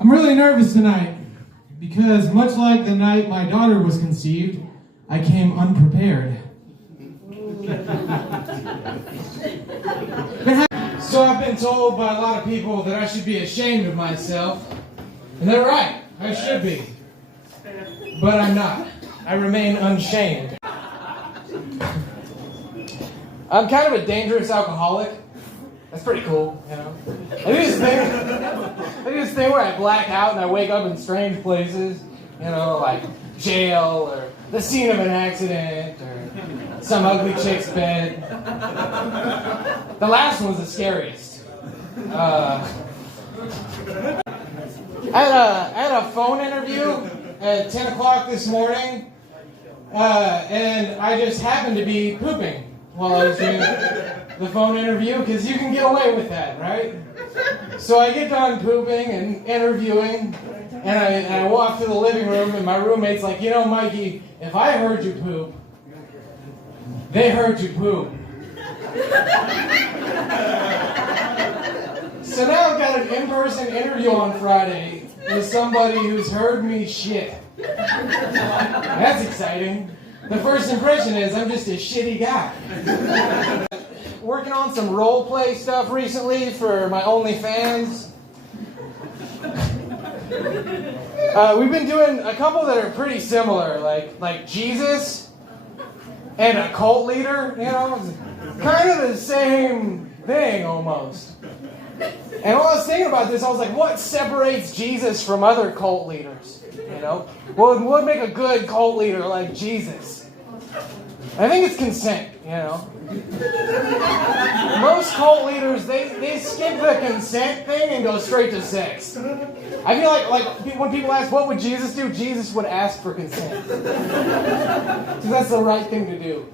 I'm really nervous tonight because much like the night my daughter was conceived, I came unprepared. So I've been told by a lot of people that I should be ashamed of myself. And they're right, I should be. But I'm not. I remain unshamed. I'm kind of a dangerous alcoholic. That's pretty cool, you know. I do this thing where I black out and I wake up in strange places, you know, like jail or the scene of an accident or some ugly chick's bed. The last one's the scariest. I had a phone interview at 10 o'clock this morning, and I just happened to be pooping while I was doing the phone interview, because you can get away with that, right? So I get done pooping and interviewing, and I walk to the living room, and my roommate's like, you know, Mikey, if I heard you poop, they heard you poop. So now I've got an in-person interview on Friday with somebody who's heard me shit. That's exciting. The first impression is I'm just a shitty guy. Working on some role play stuff recently for my OnlyFans. We've been doing a couple that are pretty similar, like Jesus and a cult leader, you know, kind of the same thing almost. And while I was thinking about this, I was like, what separates Jesus from other cult leaders? You know, what would make a good cult leader like Jesus? I think it's consent, you know. Most cult leaders, they skip the consent thing and go straight to sex. I feel like when people ask, what would Jesus do? Jesus would ask for consent. Because that's the right thing to do.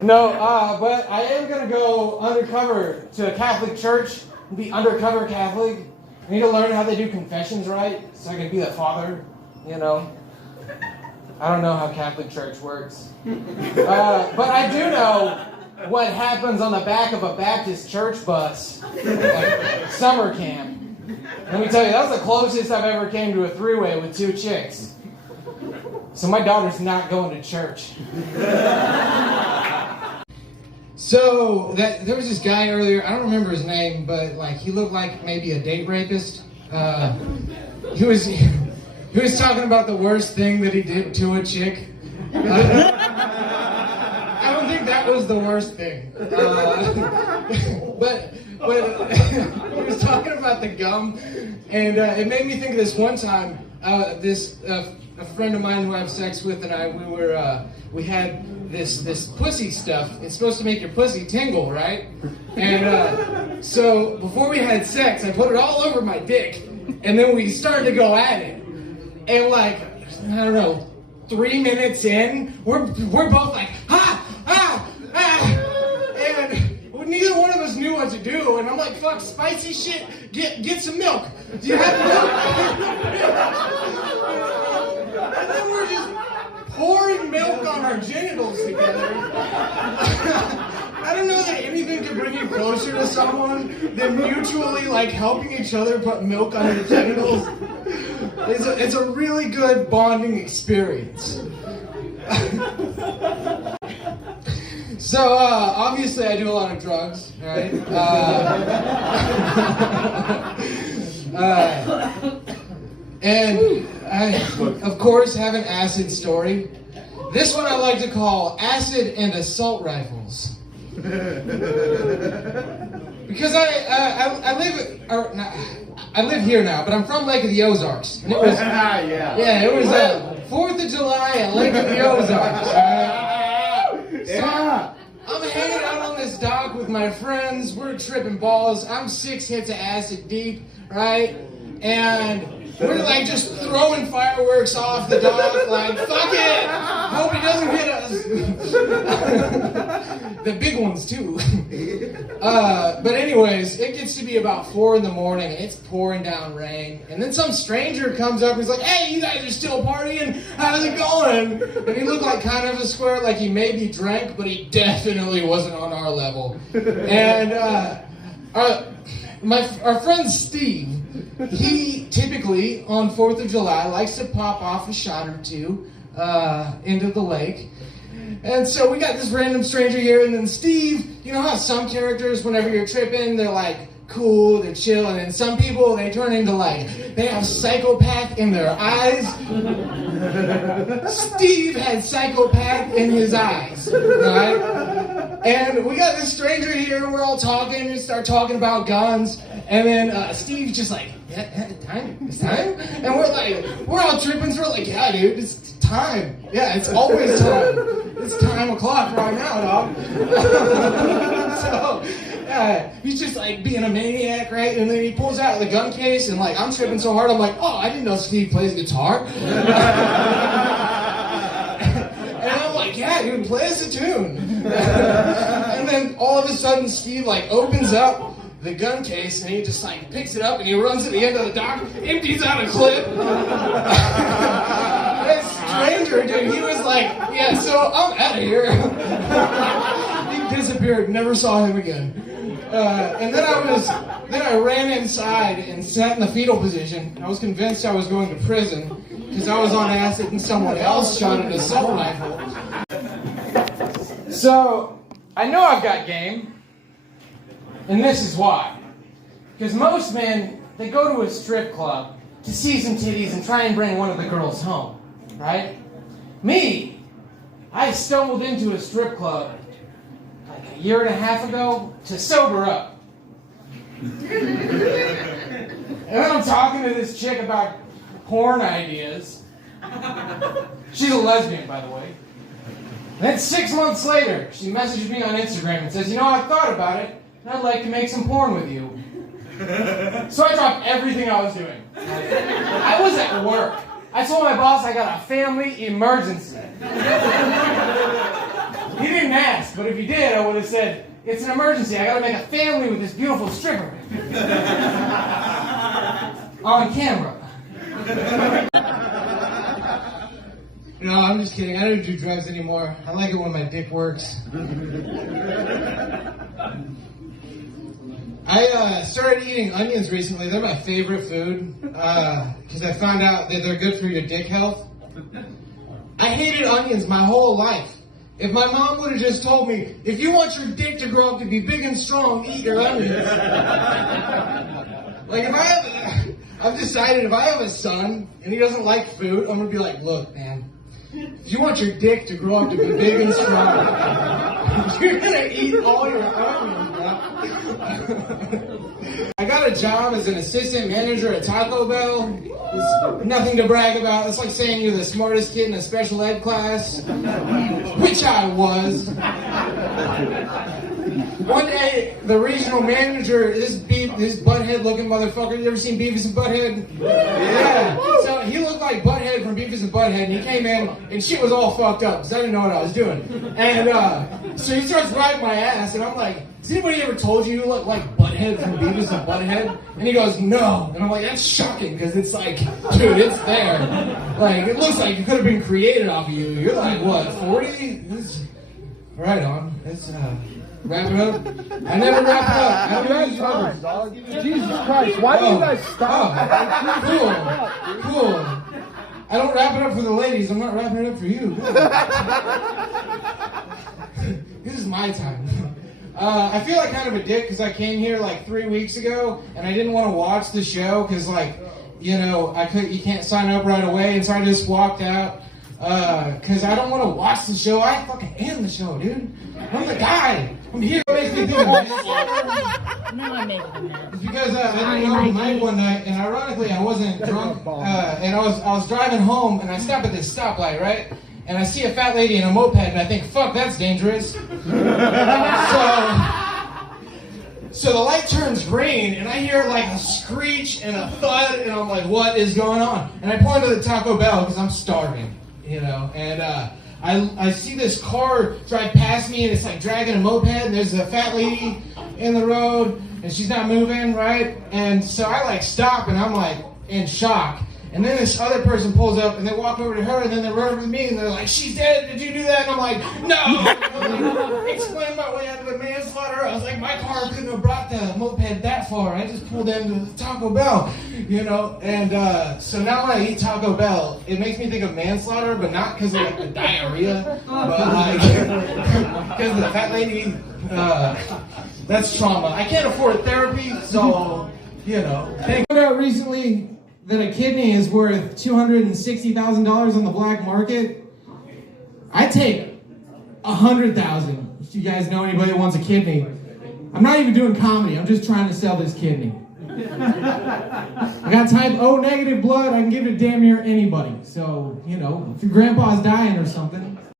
No, but I am going to go undercover to a Catholic church and be undercover Catholic. I need to learn how they do confessions right, so I can be the father, you know. I don't know how Catholic Church works. But I do know what happens on the back of a Baptist church bus at summer camp. Let me tell you, that was the closest I've ever came to a three-way with two chicks. So my daughter's not going to church. So there was this guy earlier, I don't remember his name, but like he looked like maybe a date rapist. He was talking about the worst thing that he did to a chick. I don't think that was the worst thing. But he was talking about the gum, and it made me think of this one time. A friend of mine who I have sex with and I, we had this pussy stuff. It's supposed to make your pussy tingle, right? And so before we had sex, I put it all over my dick, and then we started to go at it. And like, I don't know, 3 minutes in, we're both like, and neither one of us knew what to do. And I'm like, fuck, spicy shit, get some milk. Do you have milk? And then we're just pouring milk on our genitals together. I don't know that anything could bring you closer to someone than mutually like helping each other put milk on your genitals. It's a really good bonding experience. So, obviously I do a lot of drugs, right? And I, of course, have an acid story. This one I like to call Acid and Assault Rifles. Because I live here now, but I'm from Lake of the Ozarks. And it was, it was 4th of July at Lake of the Ozarks. So I'm hanging out on this dock with my friends. We're tripping balls. I'm 6 hits of acid deep, right? And we're like just throwing fireworks off the dock, like, fuck it! Hope he doesn't hit us. The big ones, too. But anyways, it gets to be about 4 in the morning, and it's pouring down rain. And then some stranger comes up and he's like, hey, you guys are still partying? How's it going? And he looked like kind of a square, like he maybe drank, but he definitely wasn't on our level. And Our friend Steve, he typically on 4th of July likes to pop off a shot or two into the lake. And so we got this random stranger here, and then Steve, you know how some characters, whenever you're tripping, they're like cool, they're chill, and then some people, they turn into like, they have psychopath in their eyes. Steve had psychopath in his eyes, right? And we got this stranger here, and we're all talking, and start talking about guns, and then Steve's just like, yeah, it's time? And we're all tripping, so we're like, yeah, dude, it's time. Yeah, it's always time. It's time o'clock right now, dog. So, he's just like being a maniac, right? And then he pulls out the gun case, and like, I'm tripping so hard, I'm like, oh, I didn't know Steve plays guitar. And I'm like, yeah, dude, play us a tune. And then all of a sudden, Steve like opens up the gun case, and he just like picks it up, and he runs to the end of the dock, empties out a clip. This stranger, dude, he was like, yeah, so I'm out of here. He disappeared, never saw him again. And then I ran inside and sat in the fetal position. I was convinced I was going to prison because I was on acid and someone else shot an assault rifle. So, I know I've got game. And this is why. Because most men, they go to a strip club to see some titties and try and bring one of the girls home, right? Me, I stumbled into a strip club like a year and a half ago to sober up. And then I'm talking to this chick about porn ideas. She's a lesbian, by the way. And then 6 months later, she messaged me on Instagram and says, you know, I've thought about it. I'd like to make some porn with you. So I dropped everything I was doing. I was at work. I told my boss I got a family emergency. He didn't ask, but if he did, I would have said, it's an emergency. I got to make a family with this beautiful stripper. On camera. No, I'm just kidding. I don't do drugs anymore. I like it when my dick works. I started eating onions recently. They're my favorite food because I found out that they're good for your dick health. I hated onions my whole life. If my mom would have just told me, if you want your dick to grow up to be big and strong, eat your onions. Like I've decided if I have a son and he doesn't like food, I'm going to be like, look, man, if you want your dick to grow up to be big and strong, you're going to eat all your onions, bro. I got a job as an assistant manager at Taco Bell. It's nothing to brag about. It's like saying you're the smartest kid in a special ed class, which I was. One day, the regional manager, this butthead-looking motherfucker, you ever seen Beavis and Butthead? Yeah. So he looked like Butthead from Beavis and Butthead, and he came in, and shit was all fucked up, because I didn't know what I was doing. And so he starts riding my ass, and I'm like, has anybody ever told you look like Butthead from Beavis and Butthead? And he goes, no. And I'm like, that's shocking, because it's like, dude, it's there. Like, it looks like it could have been created off of you. You're like, what, 40? Right on. It's, wrap it up. I never wrap it up. Jesus Christ, why do you guys stop? Cool. I don't wrap it up for the ladies. I'm not wrapping it up for you. This is my time. I feel like kind of a dick because I came here like 3 weeks ago and I didn't want to watch the show because, like, you know, you can't sign up right away, and so I just walked out because I don't want to watch the show. I fucking am the show, dude. I'm the guy. I'm here. It makes me think of it. No, I made it. It's because I didn't open mic one night, and ironically, I wasn't drunk, and I was driving home, and I stop at this stoplight, right? And I see a fat lady in a moped, and I think, fuck, that's dangerous. So the light turns green, and I hear like a screech and a thud, and I'm like, what is going on? And I pull into the Taco Bell because I'm starving, you know, and I see this car drive past me, and it's like dragging a moped, and there's a fat lady in the road, and she's not moving, right? And so I like stop, and I'm like in shock. And then this other person pulls up, and they walk over to her, and then they run over to me, and they're like, she's dead, did you do that? And I'm like, no! Explain my way out of the manslaughter whatever. I was like, my car couldn't have brought the moped that far. I just pulled into Taco Bell, you know. And so now when I eat Taco Bell, it makes me think of manslaughter, but not because of like the diarrhea, but like because the fat lady. That's trauma. I can't afford therapy, so you know. I found out recently that a kidney is worth $260,000 on the black market. I take $100,000. If you guys know anybody that wants a kidney, I'm not even doing comedy. I'm just trying to sell this kidney. I got type O negative blood. I can give it to damn near anybody. So you know, if your grandpa's dying or something.